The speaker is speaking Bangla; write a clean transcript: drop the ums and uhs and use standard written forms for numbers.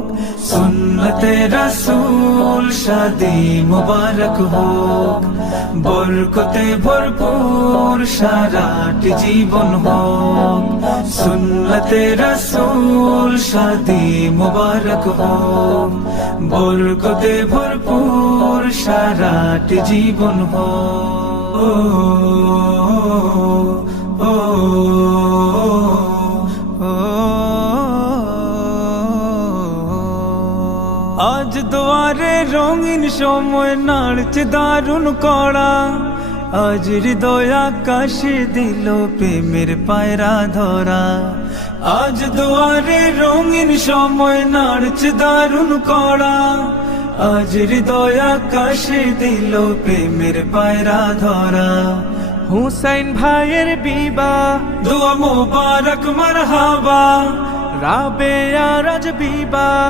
হোক, সুন্নতে রাসূল শাদি মুবারক হোক, বরকতে ভরপুর সারাটি জীবন হোক, সুন্নতে রাসূল শাদি মুবারক হোক, বরকতে ভরপুর সারাটি জীবন আজ দুয়ারে রঙিন সময় নাড়ছে দারুণ কড়া, আজ হৃদয় আকাশে দিল প্রেমের পায়রা ধরা। আজ দুয়ারে রঙিন সময় নাড়ছে দারুণ কড়া, আজ হৃদয় আকাশে দিল প্রেমের পায়রা ধরা। হুসাইন ভাইয়ের বিবাহ, দোয়া মোবারক মারহাবা, রাবেয়া রাজ বিবাহ।